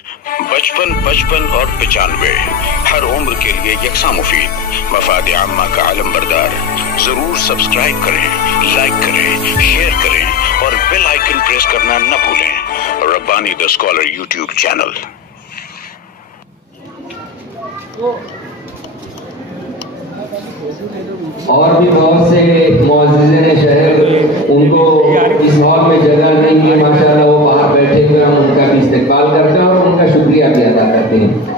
55, 55 और 95 हर उम्र के लिए यकसा मुफीद, मफाद आम्मा का आलम बरदार। जरूर सब्सक्राइब करें, लाइक करें, शेयर करें और बेल आइकन प्रेस करना न भूलें। Rabbani the scholar YouTube channel. और भी बहुत से मौजूद शहर, उनको इस हॉल में जगह नहीं है, माशाल्लाह वो बाहर बैठे हुए, हम उनका भी इस्तेमाल करते हैं और उनका शुक्रिया भी अदा करते हैं।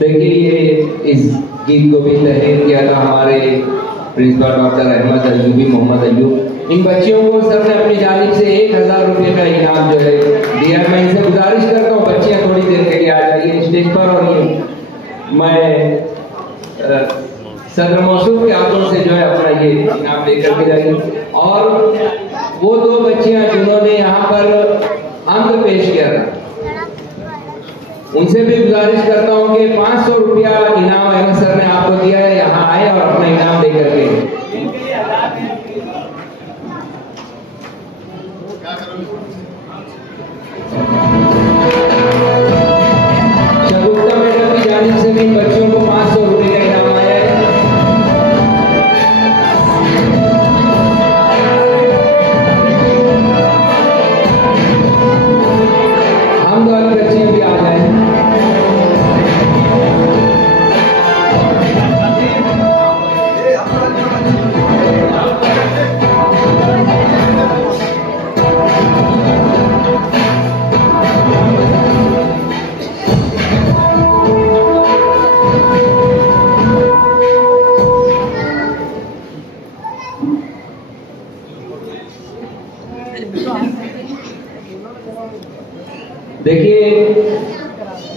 देखिए ये इस गीत को भी तहरीर किया था हमारे प्रिंसिपल डॉक्टर अहमद अयूबी मोहम्मद अयूब। इन बच्चियों को सर ने अपनी जानिब से 1000 रुपये का इनाम जो है दिया। मैं इनसे गुजारिश करता हूँ बच्चियाँ थोड़ी देर के लिए आ जाइए स्टेज पर, और ये मैं सदर मौसूफ के हाथों से जो है अपना ये इनाम लेकर के जाएंगे। और वो 2 बच्चियां जिन्होंने यहाँ पर अंक पेश किया था, उनसे भी गुजारिश करता हूँ कि 500 रुपया इनाम अहमद सर ने आपको दिया है, यहाँ आए और अपना इनाम लेकर के। शगुफ्ता मैडम की जानिब से भी बच्चों को 500 रुपये का इनाम आया है। हम दोनों बच्चे भी आ जाए। देखिए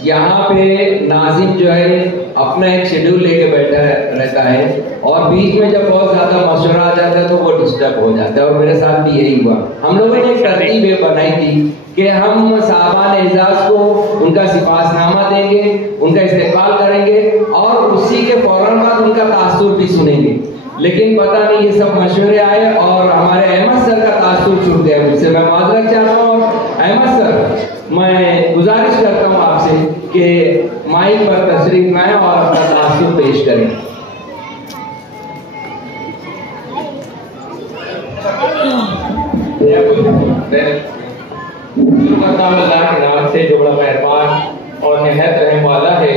यहाँ पे नाजिम जो है अपना एक शेड्यूल लेके बैठा रहता है, और बीच में जब बहुत ज्यादा मशवरा आ जाता है तो वो डिस्टर्ब हो जाता है, और मेरे साथ भी यही हुआ। हम लोगों ने एक तरतीब बनाई थी कि हम साहबान एजाज को उनका सिफासनामा देंगे, उनका इस्तेकबाल करेंगे, और उसी के फौरन बाद उनका तासुर भी सुनेंगे। लेकिन पता नहीं ये सब मशवरे आए और हमारे अहमद सर का तासुर छूट गया मुझसे। मैं माजरत चाहता हूँ, और अहमद सर मैं गुजारिश करता हूँ आपसे कि माइक पर तशरीफ लाएं और अपना तासुर पेश करें। अल्लाह के नाम से जो बड़ा मेहरबान और निहायत रहम वाला है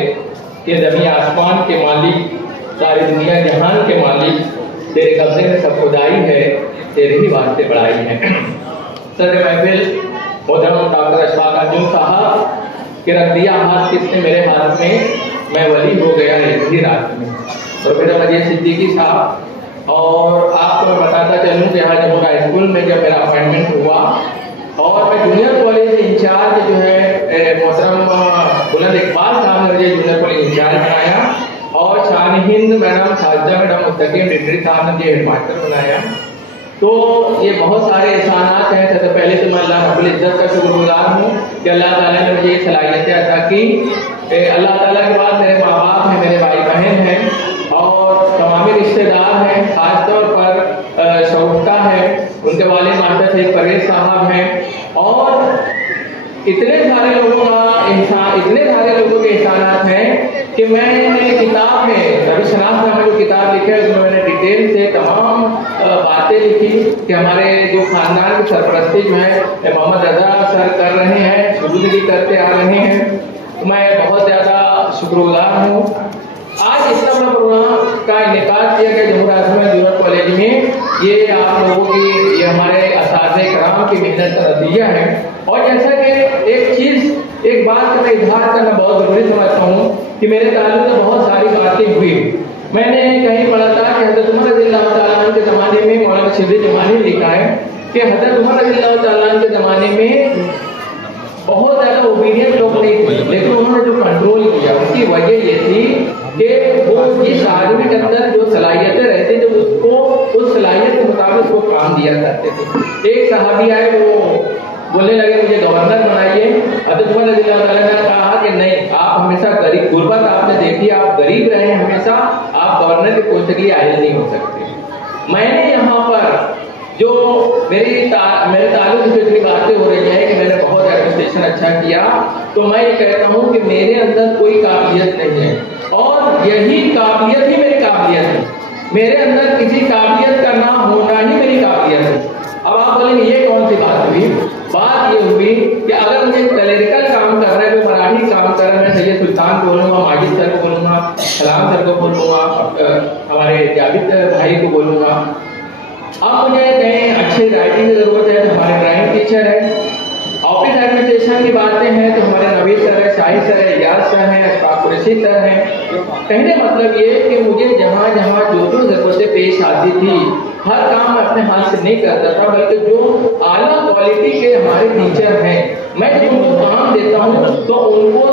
कि ज़मीन आसमान के मालिक, सारी दुनिया जहान के मालिक, तेरे कब्जे में सब खुदाई है, तेरे ही वास्ते बड़ाई है। सदर महफिल मोहतरम डॉक्टर अशफाक अर्जुन साहब के रख दिया हाथ किसने मेरे हाथ में, मैं वली हो गया इसी रात में। प्रोफेसर मजीद सिद्दीकी साहब, और आपको मैं बताता चलूँ कि यहाँ जम्मू हाई स्कूल में जब मेरा अपॉइंटमेंट हुआ और मैं जूनियर कॉलेज इंचार्ज जो है मोहतरम बुलंद इकबाल साहब ने मुझे जूनियर कॉलेज इंचार्ज बनाया, और शान हिंद मैडम साजिदा मैडम मुस्तकीम डिग्री साहब ने मुझे हेडमास्टर बनाया। तो ये बहुत सारे एहसानात हैं। सबसे पहले तो मैं अल्लाह रब्बुल इज्जत का शुक्रगुजार हूँ कि अल्लाह ताला ने मुझे ये सलाहियतें अता की। अल्लाह ताला के बाद मेरे माँ बाप हैं, मेरे भाई बहन हैं, और तमामी रिश्तेदार हैं। खासतौर पर शगुफ्ता है, उनके वालिद मास्टर सैयद परवेज साहब हैं, और इतने सारे लोगों का एहसान, इतने सारे लोगों के एहसानात हैं कि मैंने किताब में रवि शनाथ साहब ने जो किताब लिखी है उसमें मैंने डिटेल से तमाम बातें लिखी कि हमारे जो खानदान की सरपरस्ती जो है मोहम्मद रजा सर कर रहे हैं, शुरू से भी करते आ रहे हैं। तो मैं बहुत ज़्यादा शुक्रगुजार हूँ। आज इतना बड़ा प्रोग्राम का इनेकाद किया गया जम्मू कश्मीर जूनियर कॉलेज में, ये आप लोगों की, ये हमारे असातिज़े कराम की मेहनत का नतीजा है। और जैसा कि एक बात का मैं इजहार करना बहुत जरूरी समझता हूँ कि मेरे ताल्लुक में बहुत सारी बातें हुई। मैंने कहीं पढ़ा था कि हज़रत उमर रज़ियल्लाहु ताला अन्हु के ज़माने में, मौलाना शिबली जमानी ने लिखा है कि हज़रत उमर रज़ियल्लाहु ताला अन्हु के ज़माने में बहुत ज़्यादा ओबीडियंट लोग नहीं थे, लेकिन उन्होंने जो कंट्रोल किया उसकी वजह ये थी कि वो जिस आदमी के अंदर जो सलाहियतें रहती थी उसको उस सलाहियत के मुताबिक उसको काम दिया करते थे। एक सहाबी आए, वो बोलने लगे मुझे गवर्नर बनाइए। हज़रत उमर रज़ियल्लाहु ताला ने कहा कि नहीं, आप हमेशा गरीब, गुर्बत आपने देखी, आप गरीब रहे हमेशा, आप गवर्नर के पोस्ट के लिए आयल नहीं हो सकते। मैंने यहाँ पर जो मेरे ताल्लुक से जो बातें हो रही है कि मैंने बहुत एडमिनिस्ट्रेशन अच्छा किया, तो मैं ये कहता हूँ कि मेरे अंदर कोई काबिलियत नहीं है, और यही काबिलियत ही मेरी काबिलियत है। मेरे अंदर किसी काबिलियत का ना होना ही मेरी काबिलियत है। अब आप बोलेंगे ये कौन सी बात हुई? बात ये हुई कि अगर मुझे क्लरिकल काम कर रहे हैं, तो मराठी काम कर रहे हैं, मैं सैयद सुल्तान बोलूँगा, माजिद सर को बोलूँगा, सलाम सर को बोलूँगा, हमारे जाविद भाई को बोलूँगा। अब मुझे कहीं अच्छे राइटिंग की जरूरत है तो हमारे ड्राइंग टीचर है, ऑफिस एंड एडमिनिस्ट्रेशन की बातें हैं तो हमारे नवीद सर है, शाहिद सर है, याद सर है, अशफाक कुरैशी सर है। कहने मतलब ये कि मुझे जहाँ जहाँ जो ज़रूरतें पेश आती थी हर काम मैं अपने हाथ से नहीं करता था, बल्कि जो आला क्वालिटी के हमारे टीचर हैं मैं जब उनको काम देता हूँ तो उनको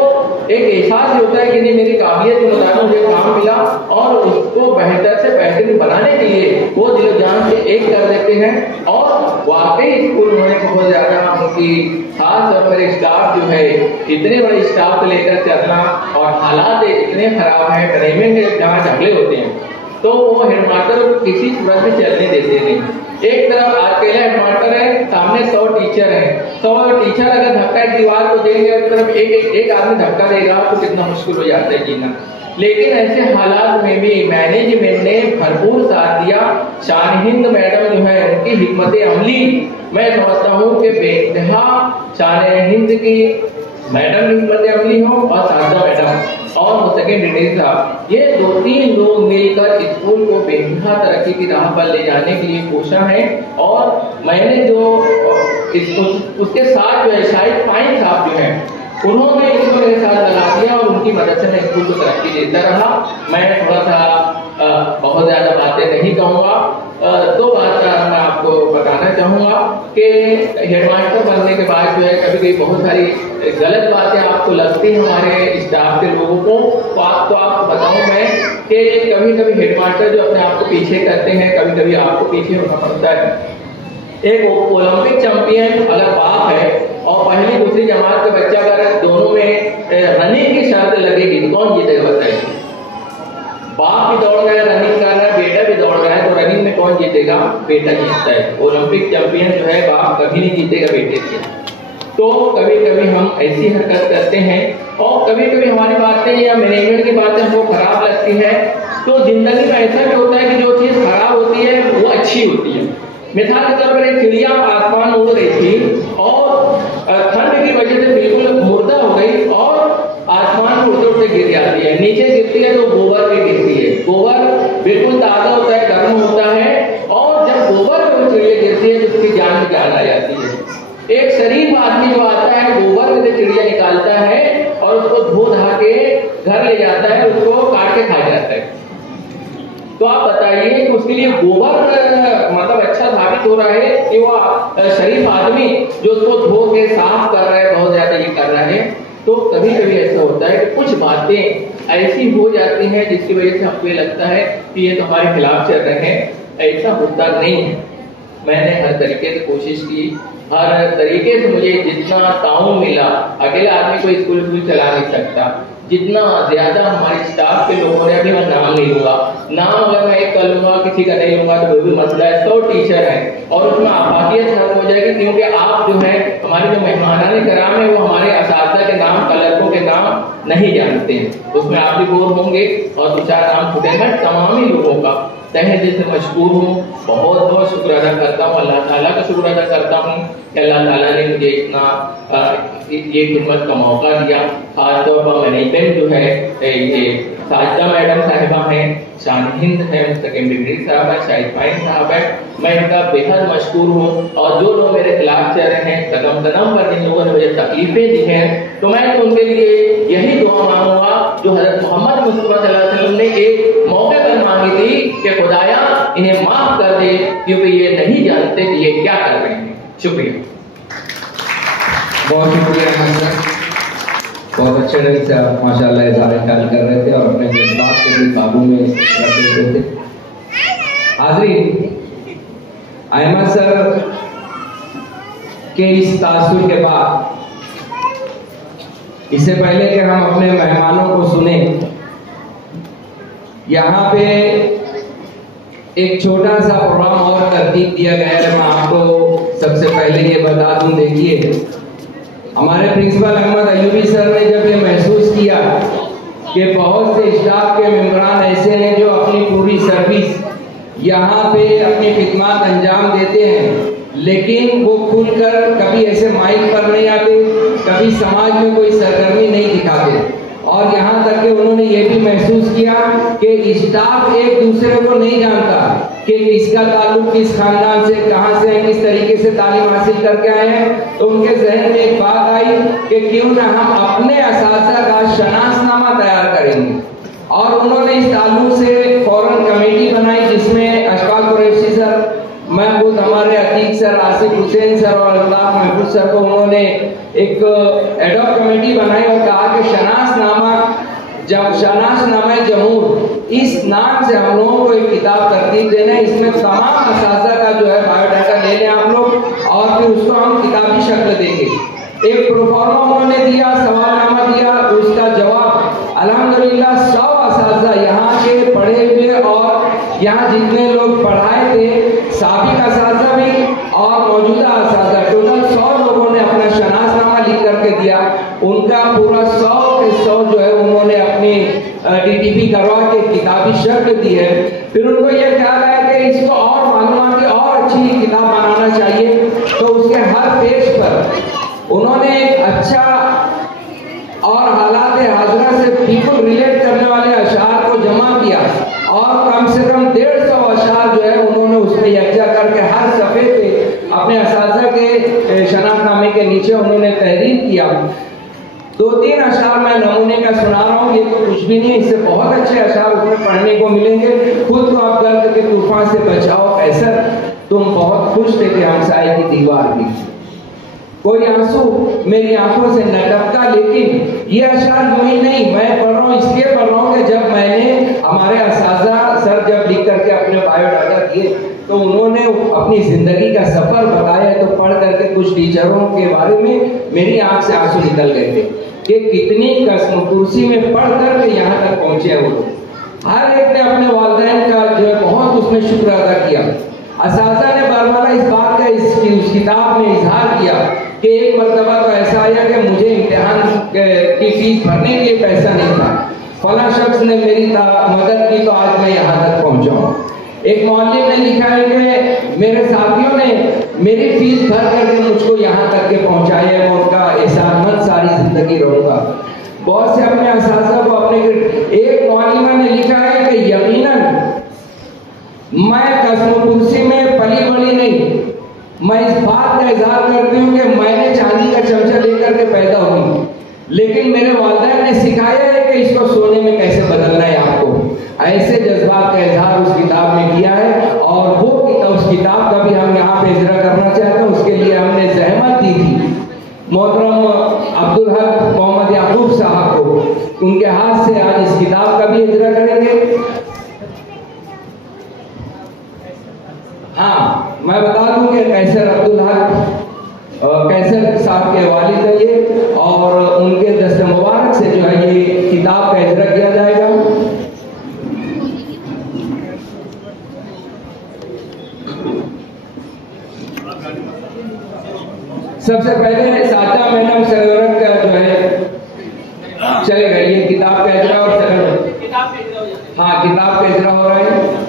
एक एहसास होता है कि नहीं मेरी काबिलियत के मुताबिक मुझे काम मिला, और उसको बेहतर से बेहतरीन बनाने के लिए वो दिल जान से एक कर देते हैं। और वाकई स्कूल में बहुत ज़्यादा उनकी खास और मेरे स्टाफ जो है, इतने बड़े स्टाफ को लेकर चलना और हालात इतने खराब हैं, ट्रेनिंग में जहाँ झगड़े होते हैं तो वो हेडमास्टर को किसी सूरत में चलने देते नहीं। एक तरफ अकेला हेडमास्टर है, सामने 100 टीचर हैं, 100 टीचर अगर धक्का एक दीवार को देंगे एक तरफ एक आदमी धक्का देगा तो कितना मुश्किल हो जाता है जीना। लेकिन ऐसे हालात में भी मैनेजमेंट ने भरपूर साथ दिया। शान-ए-हिंद मैडम जो है उनकी हिकमत अमली मैं समझता हूँ कि बेइंतहा शान-ए-हिंद की मैडम की हिकमत अमली हो और साजदा मैडम और मुस्तकिम डिटेल साहब, ये 2-3 लोग मिलकर स्कूल को बेइंतहा तरक्की की राह पर ले जाने के लिए कोशा है। और मैंने जो उसके साथ जो है शाहिद फाइन साहब जो है उन्होंने इसको मेरे साथ लगा दिया और उनकी मदद से मैं स्कूल को तरक्की देता रहा। मैं थोड़ा सा बहुत ज़्यादा बातें नहीं कहूँगा, 2 बात मैं आपको बताना चाहूँगा कि हेडमास्टर बनने के बाद जो है कभी कभी बहुत सारी गलत बातें आपको लगती हैं हमारे स्टाफ के लोगों को, तो आपको बताऊँ मैं कि कभी कभी हेडमास्टर जो अपने आप को पीछे करते हैं, कभी कभी आपको पीछे होना पड़ता है। एक ओलंपिक चैंपियन अगर बाप है और पहली दूसरी जमात के बच्चा अगर दोनों में रनिंग की शर्त लगेगी तो कौन जीतेगा बताइए? बाप भी दौड़ रहा है, रनिंग कर रहा है, बेटा भी दौड़ रहा है, तो रनिंग में कौन जीतेगा? बेटा जीतता है। ओलंपिक चैंपियन जो है बाप कभी नहीं जीतेगा बेटे से। तो कभी कभी हम ऐसी हरकत करते हैं और कभी कभी हमारी बातें या मैनेजमेंट की बातें हमको खराब लगती है। तो जिंदगी में ऐसा भी होता है कि जो चीज़ खराब होती है वो अच्छी होती है। मिसाल के तौर पर एक चिड़िया आसमान उड़ रही थी और ठंड की वजह से बिल्कुल मुर्दा हो गई और आसमान में उड़ते उड़ते गिर जाती है। नीचे गिरती है तो गोबर पे गिरती है। गोबर बिल्कुल ताज़ा होता है, गर्म होता है, और जब गोबर पे वो चिड़िया गिरती है तो उसकी जान आ जाती है। एक शरीफ आदमी जो आता है गोबर में से चिड़िया निकालता है और उसको धो धा के घर ले जाता है, उसको काट के खा जाता है। तो आप बताइए कि उसके लिए गोबर मतलब अच्छा साबित हो रहा है कि वो शरीफ आदमी जो उसको धो के साफ कर रहा है, बहुत ज्यादा ये कर रहा है। तो कभी कभी ऐसा होता है कि कुछ बातें ऐसी हो जाती हैं जिसकी वजह से हमको ये लगता है कि ये तो हमारे खिलाफ चल रहे हैं। ऐसा होता नहीं है। मैंने हर तरीके से कोशिश की, हर तरीके से मुझे जितना ताउन मिला, अकेला आदमी कोई स्कूल चला नहीं सकता। जितना ज्यादा हमारे स्टाफ के लोगों ने, अभी मैं नाम नहीं लूंगा, नाम अगर मैं एक कर लूंगा किसी का नहीं लूंगा तो भी मसला है। 100 टीचर हैं और उसमें आफाकियत खत्म हो जाएगी, क्योंकि आप जो है हमारे जो मेहमानाने कराम है वो हमारे असातिज़ा के नाम, कलरकों के नाम नहीं जानते हैं। उसमें आप भी बोर होंगे और 2-4 नाम छूटे। मैं तमाम ही लोगों का तहे दिल से मशकूर हूँ, बहुत बहुत शुक्र अदा करता हूँ, अल्लाह ताला का शुक्र अदा करता हूँ कि अल्लाह ताला ने मुझे इतना ये खिदमत का मौका दिया। खासतौर पर मैनेजमेंट जो है, ये साजदा मैडम साहिबा हैं, शान-ए-हिंद है, मुस्तकिम डिग्री साहब है, शाहिद फाइन साहब है, मैं इनका बेहद मशकूर हूँ। और जो लोग मेरे खिलाफ चल रहे हैं, कदम कदम पर जिन लोगों ने मुझे तकलीफें दी हैं, तो मैं तो उनके लिए यही दुआ मांगूंगा जो हज़रत मोहम्मद मुस्तफा सल्लल्लाहु अलैहि वसल्लम ने एक मौके पर मांगी थी कि खुदाया इन्हें माफ कर दे, क्योंकि ये नहीं जानते कि ये क्या कर रहे हैं। शुक्रिया। बहुत शुक्रिया अहमद सर, बहुत अच्छे ढंग से आप माशाल्लाह इज़हार ख्याल कर रहे थे और अपने जज्बात को भी काबू में रख रहे थे। हाज़रीन, अहमद सर के इस तासुर के बाद, इससे पहले कि हम अपने मेहमानों को सुने, यहाँ पे एक छोटा सा प्रोग्राम और तरतीब दिया गया है। मैं आपको सबसे पहले ये बता दूं, देखिए हमारे प्रिंसिपल अहमद अयूबी सर ने जब ये महसूस किया कि बहुत से स्टाफ के मेंबरान ऐसे हैं जो अपनी पूरी सर्विस यहाँ पे अपनी खिदमत अंजाम देते हैं, लेकिन वो खुलकर कभी ऐसे माइक पर नहीं आते, कभी समाज में कोई सरगर्मी नहीं दिखाते, और यहाँ तक कि उन्होंने ये भी महसूस किया कि स्टाफ एक दूसरे को नहीं जानता, कि किसका ताल्लुक किस खानदान से, कहां से है, किस तरीके से तालीम हासिल करके आए हैं, तो उनके जहन में एक बात आई कि क्यों ना हम अपने असातिज़ा का शनासनामा तैयार करेंगे। और उन्होंने इस ताल्लुक से फौरन कमेटी बनाई जिसमें अशफाक कुरैशी सर, महबूब हमारे अतीक सर, आसिफ हुसैन सर और अल्ताफ महफूज सर को उन्होंने एक एडॉक कमेटी बनाई और कहा कि शनासनामा जमूर इस नाम से हम लोगों को एक किताब तरतीब देना है, इसमें तमाम असातिज़ा का जो है बायोडाटा ले लें आप लोग और फिर उसको हम किताबी शक्ल देंगे। एक प्रोफार्मा उन्होंने दिया, सवालनामा दिया, उसका जवाब अल्हम्दुलिल्लाह 100 असातिज़ा यहाँ के पढ़े हुए और यहाँ जितने लोग पढ़ाए थे साबिक असातिज़ा भी और मौजूदा असातिज़ा, टोटल 100 लोगों ने अपना शनासनामा लिख करके दिया। उनका पूरा 100 के 100 जो है उन्होंने अपनी DTP करवा के किताबी शक्ल दी है। फिर उनको ये ख्याल आया कि इसको और मालूमाती और अच्छी किताब बनाना चाहिए, तो उसके हर पेज पर उन्होंने एक अच्छा और हालात हाजरा से बिल्कुल रिलेट करने वाले अशार को जमा किया और कम से कम 150 अशार जो है उन्होंने उसमें यकजा करके हर सफ़े पे अपने असातिज़ा के शनाख्तनामे के नीचे उन्होंने तहरीर किया। 2-3 अशार मैं नमूने का सुना रहा हूँ, ये तो कुछ भी नहीं, इससे बहुत अच्छे अशार उसमें पढ़ने को मिलेंगे। खुद को आप गर्द के तूफान से बचाओ कैसर, तुम बहुत खुश थे कि हमसाये की दीवार भी, कोई आंसू मेरी आंखों से न टपका। लेकिन ये अशार यूं ही नहीं, मैं पढ़ रहा हूँ इसलिए पढ़ रहा हूँ कि जब मैंने हमारे असातिज़ा सर जब लिख करके अपने बायोडाटा दिए तो उन्होंने अपनी जिंदगी का सफर बताया, तो पढ़ करके कुछ टीचरों के बारे में मेरी आंख से आंसू निकल गए थे कि कितनी कसम कुर्सी में पढ़ करके यहाँ तक पहुंचे हैं वो लोग। हर एक ने अपने वालिदैन का जो है बहुत उसमें शुक्र अदा किया। असातिज़ा ने बारबार इस बात का उस किताब में इजहार किया कि एक मरतबा तो ऐसा आया कि मुझे इम्तिहान की फीस भरने के लिए पैसा नहीं था, फला शख्स ने मेरी मदद की तो आज मैं यहाँ तक पहुँचा हूँ। एक मौलवी ने लिखा है कि मेरे साथियों ने मेरी फीस भर करके मुझको यहाँ तक के पहुँचाया है, मैं उनका एहसानमंद सारी जिंदगी रहूँगा। बहुत से अपने असातिज़ा को अपने, एक मौलमा ने लिखा है कि यकीनन मैं कसम कुर्सी में पली बड़ी नहीं, मैं इस बात का इजहार करती हूँ कि मैंने चांदी का चमचा लेकर के पैदा हुई, लेकिन मेरे वालिदैन ने सिखाया है कि इसको सोने में कैसे बदलना है आपको। ऐसे जज्बात का इजहार उस किताब में किया है और वो उस किताब का भी हम यहाँ पे इजरा करना चाहते हैं। उसके लिए हमने जहमत दी थी मोहतरम अब्दुल हक मोहम्मद याकूब साहब को, उनके हाथ से आज इस किताब का भी इजरा करेंगे। हाँ, मैं बता दूं कि कैसर अब्दुल हक कैसर साहब के वालिद है ये, और उनके दस्त मुबारक से जो है ये किताब का इजरा किया जाएगा। सबसे पहले सादा मैडम सरवरत का जो है चलेगा, ये किताब का इजरा और हाँ किताब का इजरा हो रहा है।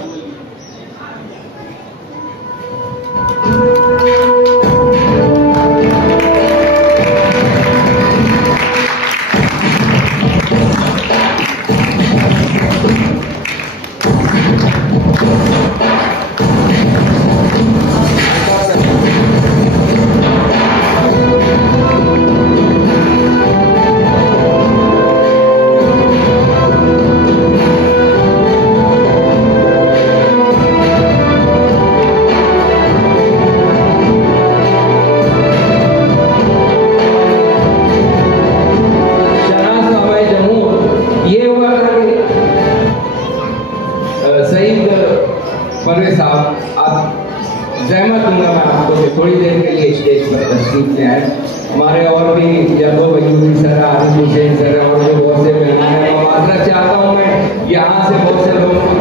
थोड़ी देर के लिए स्टेज पर तशरीफ ले आए। हमारे और भी यादव बयूरी सर, आसिफ हुसैन सर और जो बहुत से मेहमान हैं, मैं माजरत चाहता हूँ मैं यहाँ से बहुत से लोगों को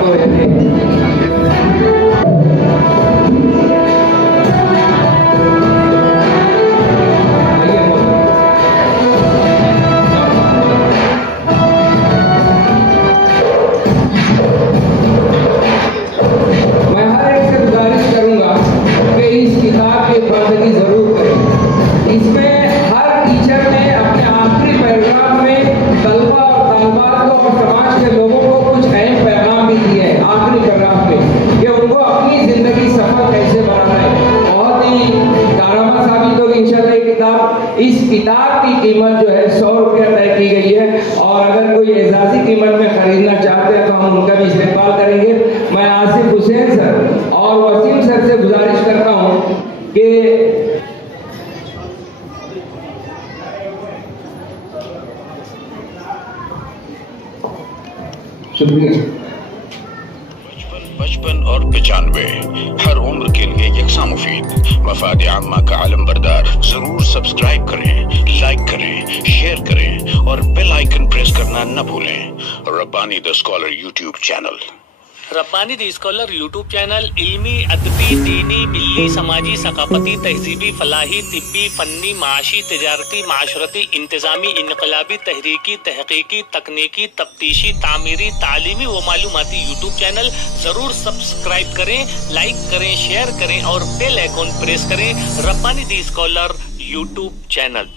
तो समाज के लोगों को कुछ अहम पैगाम भी दिए आखिरी पैगाम में। इस किताब की कीमत जो है 100 रुपया तय की गई है, और अगर कोई एजाजी कीमत में खरीदना चाहते हैं तो हम उनका भी इस्तेमाल करेंगे। मैं आसिफ हुसैन सर और वसीम सर से गुजारिश करता हूं कि शुक्रिया। 55 और 95 हर उम्र के लिए यकसा मुफीद। मफाद आम्मा का आलम बरदार। जरूर सब्सक्राइब करें, लाइक करें, शेयर करें और बेल आइकन प्रेस करना न भूलें। Rabbani the scholar YouTube channel. Rabbani the scholar YouTube channel इल्मी, अदबी, दीनी, मिल्ली, समाजी, सकाफती, तहजीबी, फलाही, तिब्बी, फन्नी, माशी, तिजारती, माशरती, इंतजामी, इनकलाबी, तहरीकी, तहकीकी, तकनीकी, तफ्तीशी, तामीरी, तालीमी व मालूमाती यूट्यूब चैनल जरूर सब्सक्राइब करें, लाइक करें, शेयर करें और बेल आइकन प्रेस करें। Rabbani the scholar YouTube channel.